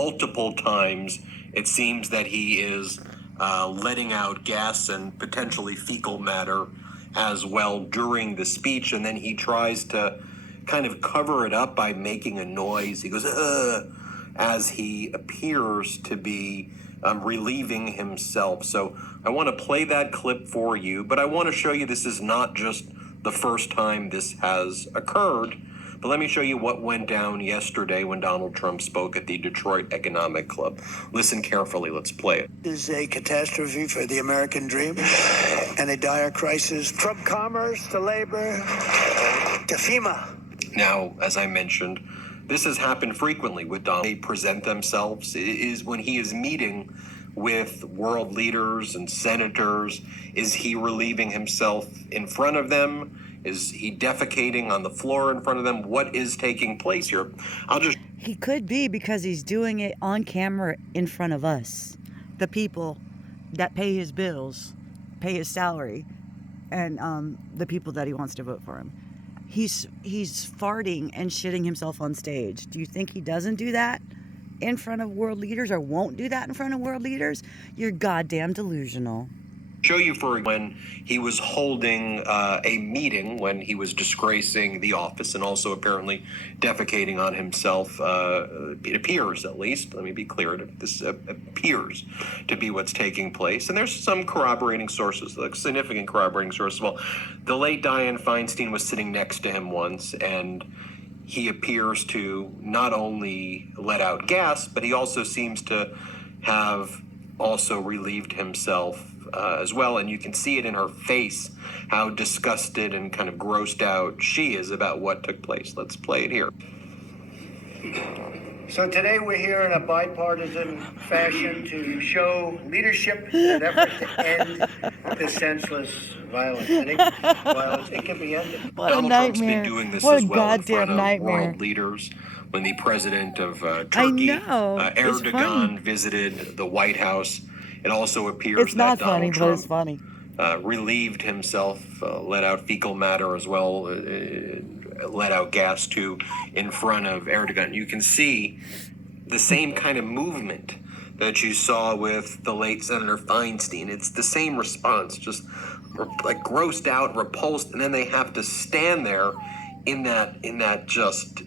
Multiple times, it seems that he is letting out gas and potentially fecal matter as well during the speech, and then he tries to kind of cover it up by making a noise. He goes, as he appears to be relieving himself. So I want to play that clip for you, but I want to show you this is not just the first time this has occurred. But let me show you what went down yesterday when Donald Trump spoke at the Detroit Economic Club. Listen carefully. Let's play it. This is a catastrophe for the American dream and a dire crisis from commerce to labor to FEMA. Now, as I mentioned, this has happened frequently with Donald. They present themselves is when he is meeting with world leaders and senators. Is he relieving himself in front of them? Is he defecating on the floor in front of them? What is taking place here? He could be, because he's doing it on camera in front of us, the people that pay his bills, pay his salary, and the people that he wants to vote for him. He's farting and shitting himself on stage. Do you think he doesn't do that in front of world leaders, or won't do that in front of world leaders? You're goddamn delusional. Show you for when he was holding a meeting when he was disgracing the office and also apparently defecating on himself. It appears, at least, let me be clear, this appears to be what's taking place. And there's some corroborating sources, like significant corroborating sources. Well, the late Dianne Feinstein was sitting next to him once, and he appears to not only let out gas, but he also seems to have also relieved himself as well, and you can see it in her face how disgusted and kind of grossed out she is about what took place. Let's play it here. So today we're here in a bipartisan fashion to show leadership in an effort to end this senseless violence. It can be ended. What Donald a Trump's nightmare. been doing this What as a well in goddamn front of nightmare. world leaders. When the president of Turkey, I know. It's funny. Erdogan, visited the White House, it also appears It's not that funny, Donald but it's Trump funny. relieved himself, let out fecal matter as well, let out gas too in front of Erdogan. You can see the same kind of movement that you saw with the late Senator Feinstein. It's the same response, just like grossed out, repulsed, and then they have to stand there in that just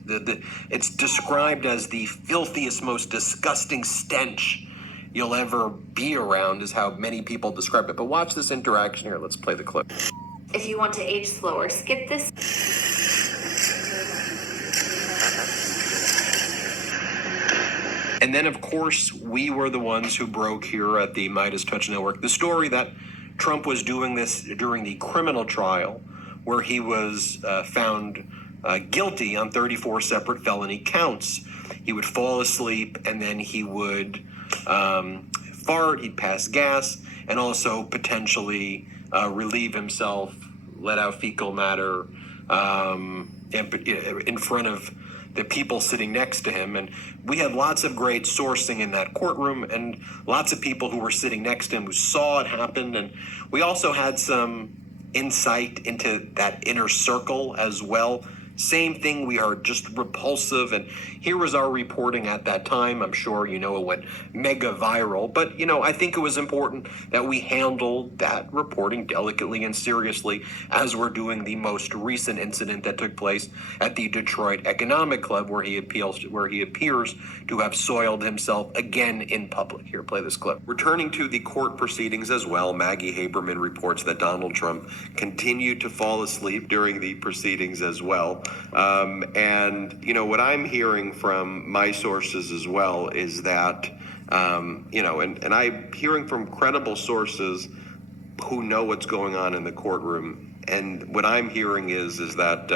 it's described as the filthiest, most disgusting stench you'll ever be around, is how many people describe it. But watch this interaction here. Let's play the clip. If you want to age slower, skip this. And then, of course, we were the ones who broke here at the Midas Touch Network the story that Trump was doing this during the criminal trial, where he was found guilty on 34 separate felony counts. He would fall asleep, and then he would fart, he'd pass gas, and also potentially relieve himself, let out fecal matter in front of the people sitting next to him. And we had lots of great sourcing in that courtroom, and lots of people who were sitting next to him who saw it happen. And we also had some insight into that inner circle as well. Same thing, we are just repulsive. And here was our reporting at that time. I'm sure it went mega viral, but I think it was important that we handled that reporting delicately and seriously as we're doing the most recent incident that took place at the Detroit Economic Club, where he appears to have soiled himself again in public. Here, play this clip. Returning to the court proceedings as well, Maggie Haberman reports that Donald Trump continued to fall asleep during the proceedings as well. And what I'm hearing from my sources as well is that, and I'm hearing from credible sources who know what's going on in the courtroom. And what I'm hearing is that,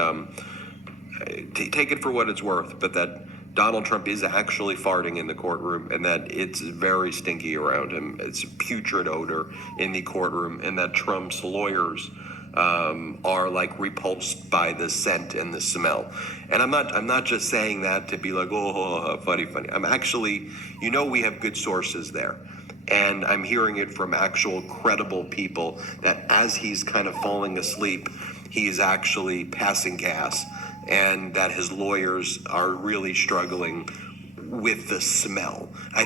take it for what it's worth, but that Donald Trump is actually farting in the courtroom, and that it's very stinky around him. It's a putrid odor in the courtroom, and that Trump's lawyers are like repulsed by the scent and the smell. And I'm not just saying that to be like, oh, funny. I'm actually, we have good sources there. And I'm hearing it from actual credible people that as he's kind of falling asleep, he's actually passing gas, and that his lawyers are really struggling with the smell. I